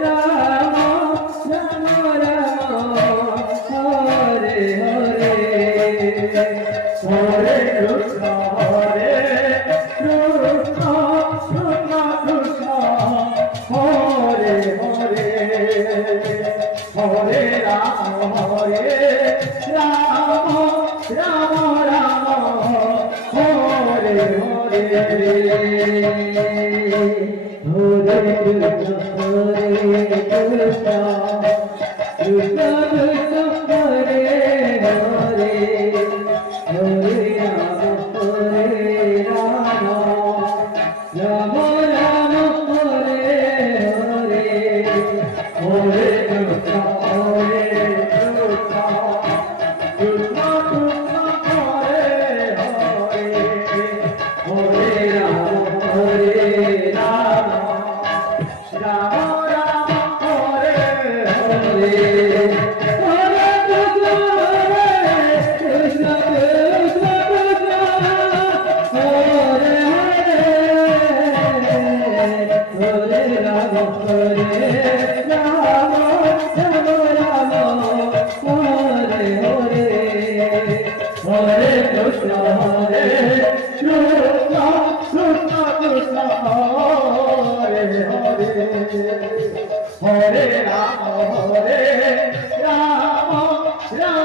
Ram Ram Ram Hare Hare Hare Krishna Hare Krishna Krishna Krishna Hare Hare Hare Ram Ram Ram Hare Hare Hare Krishna Hare Krishna Krishna Krishna Hare Hare Hare Ram Ram Ram Hare Hare Hare Krishna Hare Krishna Krishna Krishna Hare Hare Hare Ram Ram Ram Hare Hare Hare Krishna Krishna Krishna Hare Hare Ram Hare Ram Ram Ram Hare Hare Hare Krishna Hare Krishna Krishna Krishna Hare Hare Hare Ram Ram